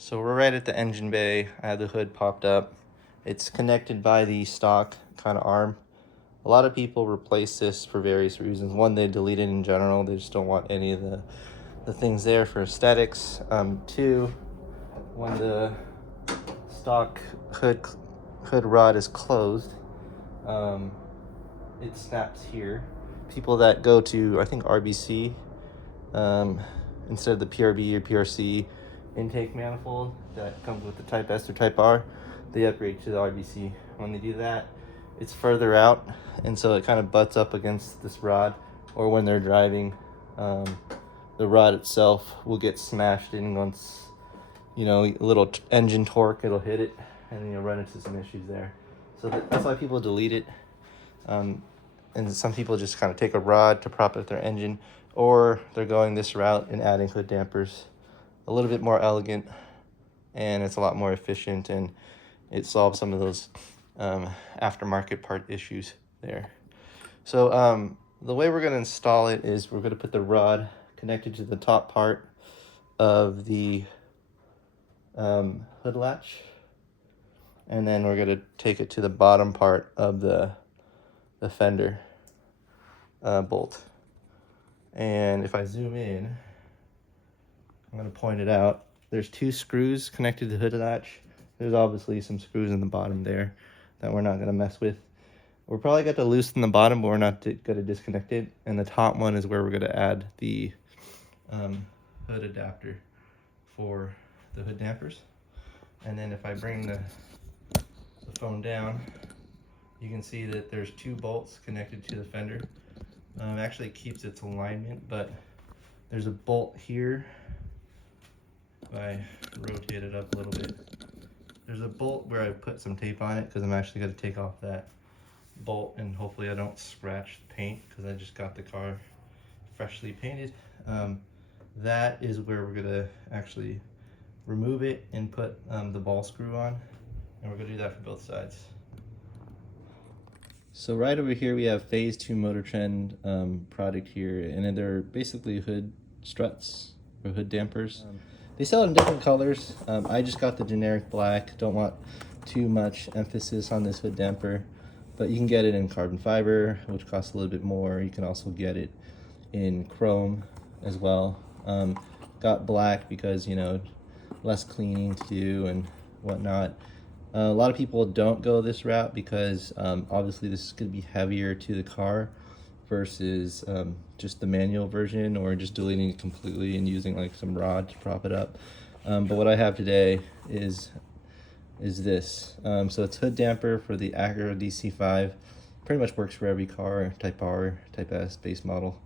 So we're right at the engine bay. I have the hood popped up. It's connected by the stock kind of arm. A lot of people replace this for various reasons. One, they delete it in general. They just don't want any of the things there for aesthetics. Two, when the stock hood rod is closed, it snaps here. People that go to, I think, RBC, instead of the PRB or PRC intake manifold that comes with the Type S or Type R, they upgrade to the RBC. When they do that, it's further out, and so it kind of butts up against this rod, or when they're driving, the rod itself will get smashed in once, a little engine torque, it'll hit it, and then you'll run into some issues there. So that's why people delete it. And some people just kind of take a rod to prop up their engine, or they're going this route and adding hood dampers. A little bit more elegant, and it's a lot more efficient, and it solves some of those aftermarket part issues there. So the way we're going to install it is we're going to put the rod connected to the top part of the hood latch, and then we're going to take it to the bottom part of the fender bolt. And if I zoom in, I'm going to point it out. There's two screws connected to the hood latch. There's obviously some screws in the bottom there that we're not going to mess with. We're probably going to loosen the bottom, but we're not going to disconnect it. And the top one is where we're going to add the hood adapter for the hood dampers. And then if I bring the phone down, you can see that there's two bolts connected to the fender. It actually keeps its alignment, but there's a bolt here. If I rotate it up a little bit, there's a bolt where I put some tape on it because I'm actually going to take off that bolt, and hopefully I don't scratch the paint because I just got the car freshly painted. That is where we're going to actually remove it and put the ball screw on, and we're going to do that for both sides. So right over here we have Phase 2 Motor Trend product here, and they're basically hood struts or hood dampers. They sell it in different colors. I just got the generic black. Don't want too much emphasis on this hood damper, but you can get it in carbon fiber, which costs a little bit more. You can also get it in chrome as well. Got black because, less cleaning to do and whatnot. A lot of people don't go this route because obviously this is going to be heavier to the car versus just the manual version, or just deleting it completely and using like some rod to prop it up. But what I have today is this. So it's hood damper for the Acura DC5. Pretty much works for every car, Type R, Type S base model,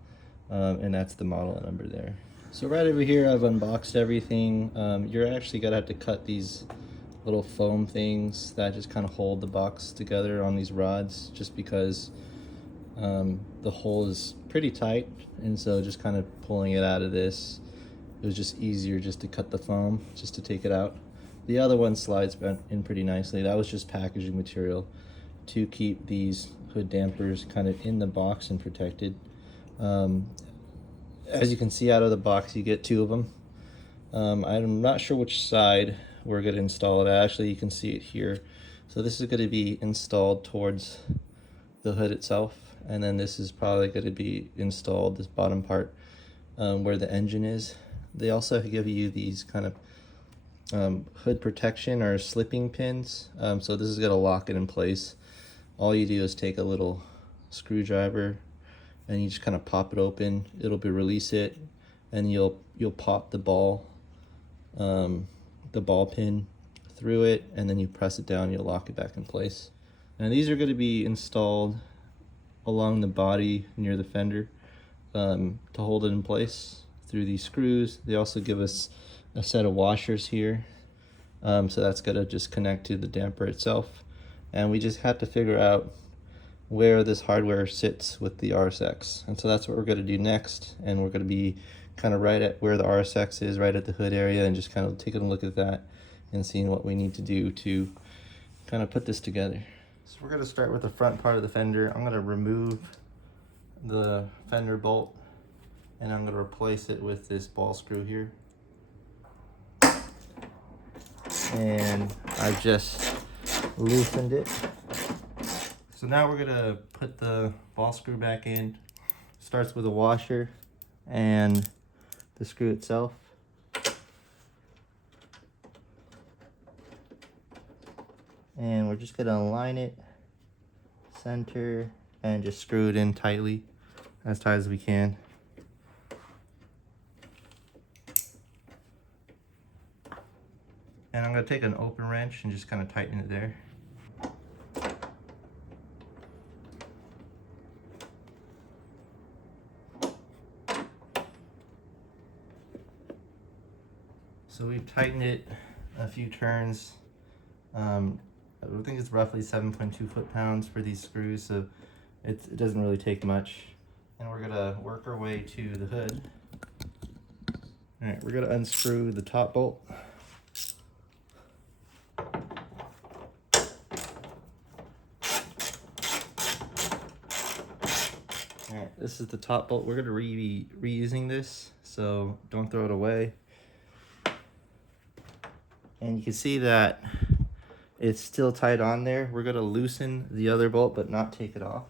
and that's the model number there. So right over here I've unboxed everything. You're actually gonna have to cut these little foam things that just kind of hold the box together on these rods, just because the hole is pretty tight, and so just kind of pulling it out of this, it was just easier just to cut the foam, just to take it out. The other one slides in pretty nicely. That was just packaging material to keep these hood dampers kind of in the box and protected. As you can see out of the box, you get two of them. I'm not sure which side we're going to install it at. Actually, you can see it here. So this is going to be installed towards the hood itself, and then this is probably going to be installed, this bottom part, where the engine is. They also give you these kind of hood protection or slipping pins. So this is going to lock it in place. All you do is take a little screwdriver and you just kind of pop it open. It'll release it, and you'll pop the ball pin through it, and then you press it down, you'll lock it back in place. And these are going to be installed along the body near the fender to hold it in place through these screws. They also give us a set of washers here, so that's going to just connect to the damper itself. And we just had to figure out where this hardware sits with the RSX, and so that's what we're going to do next. And we're going to be kind of right at where the RSX is, right at the hood area, and just kind of taking a look at that and seeing what we need to do to kind of put this together. So we're going to start with the front part of the fender. I'm going to remove the fender bolt, and I'm going to replace it with this ball screw here. and I've just loosened it. So now we're gonna put the ball screw back in. Starts with a washer and the screw itself. And we're just gonna align it, center, and just screw it in tightly, as tight as we can. And I'm gonna take an open wrench and just kind of tighten it there. So we've tightened it a few turns. I think it's roughly 7.2 foot-pounds for these screws, so it doesn't really take much. And we're gonna work our way to the hood. All right, we're gonna unscrew the top bolt. All right, this is the top bolt. We're gonna be reusing this, so don't throw it away. And you can see that it's still tight on there. We're gonna loosen the other bolt, but not take it off.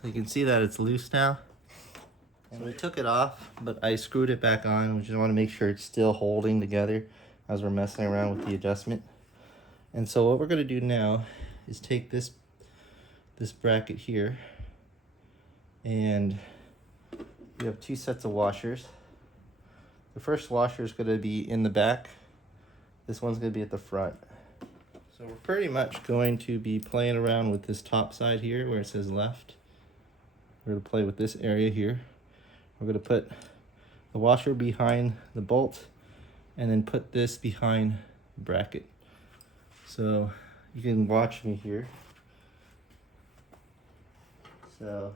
So you can see that it's loose now. And we took it off, but I screwed it back on. We just want to make sure it's still holding together as we're messing around with the adjustment. And so what we're gonna do now is take this bracket here, and we have two sets of washers. The first washer is going to be in the back. This one's going to be at the front. So we're pretty much going to be playing around with this top side here where it says left. We're going to play with this area here. We're going to put the washer behind the bolt and then put this behind the bracket. So you can watch me here. So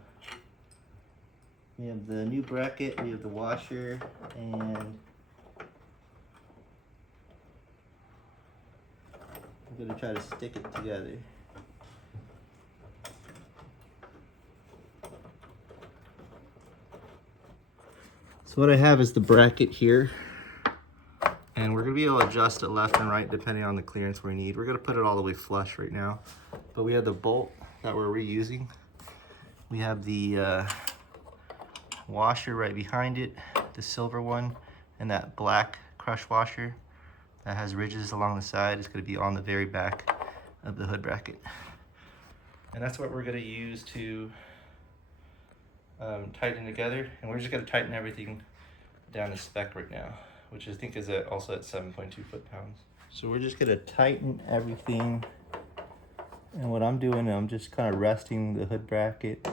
we have the new bracket, we have the washer, and I'm going to try to stick it together. So what I have is the bracket here, and we're going to be able to adjust it left and right depending on the clearance we need. We're going to put it all the way flush right now, but we have the bolt that we're reusing. We have the washer right behind it, the silver one, and that black crush washer that has ridges along the side is going to be on the very back of the hood bracket. And that's what we're going to use to tighten together. And we're just going to tighten everything down to spec right now, which I think is also at 7.2 foot-pounds. So we're just going to tighten everything. And what I'm doing, I'm just kind of resting the hood bracket.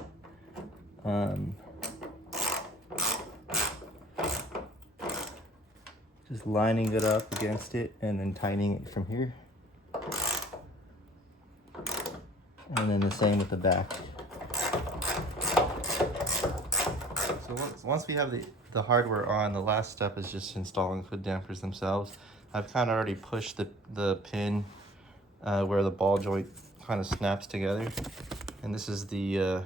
Just lining it up against it and then tightening it from here. And then the same with the back. So once we have the hardware on, the last step is just installing hood dampers themselves. I've kind of already pushed the pin where the ball joint kind of snaps together, and this is the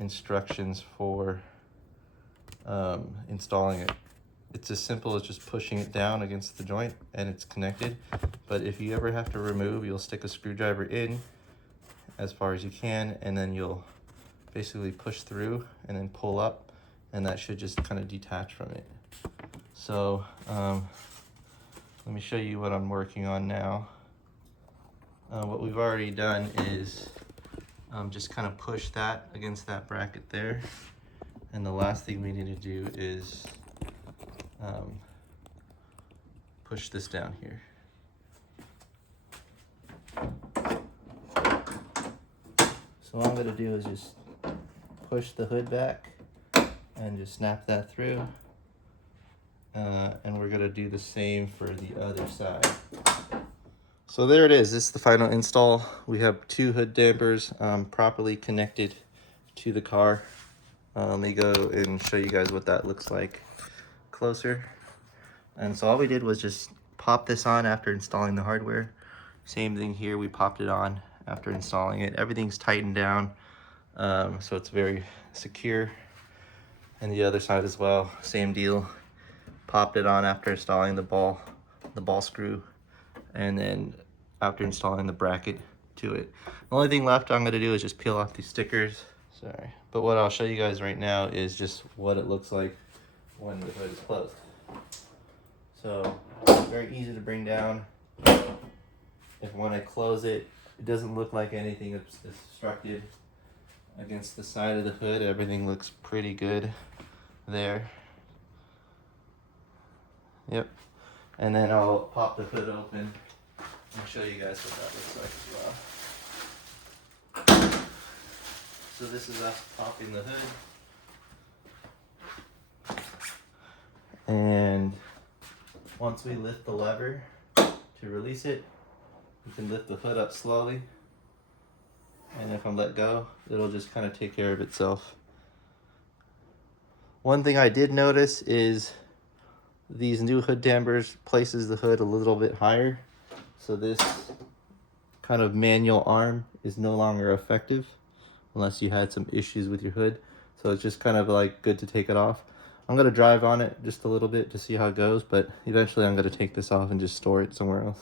instructions for installing it. It's as simple as just pushing it down against the joint and it's connected. But if you ever have to remove, you'll stick a screwdriver in as far as you can, and then you'll basically push through and then pull up, and that should just kind of detach from it. So let me show you what I'm working on now. What we've already done is just kind of push that against that bracket there. And the last thing we need to do is push this down here. So what I'm going to do is just push the hood back and just snap that through. And we're going to do the same for the other side. So there it is. This is the final install. We have two hood dampers properly connected to the car. Let me go and show you guys what that looks like closer. And so all we did was just pop this on after installing the hardware. Same thing here, we popped it on after installing it. Everything's tightened down. so it's very secure. And the other side as well, same deal. Popped it on after installing the ball screw, and then after installing the bracket to it. The only thing left I'm gonna do is just peel off these stickers. Sorry, but what I'll show you guys right now is just what it looks like when the hood is closed. So it's very easy to bring down. If when I close it, it doesn't look like anything is obstructed against the side of the hood. Everything looks pretty good there. Yep. And then I'll pop the hood open and show you guys what that looks like as well. So this is us popping the hood. And once we lift the lever to release it, you can lift the hood up slowly. And if I'm let go, it'll just kind of take care of itself. One thing I did notice is these new hood dampers places the hood a little bit higher. So this kind of manual arm is no longer effective unless you had some issues with your hood. So it's just kind of like good to take it off. I'm gonna drive on it just a little bit to see how it goes, but eventually I'm gonna take this off and just store it somewhere else.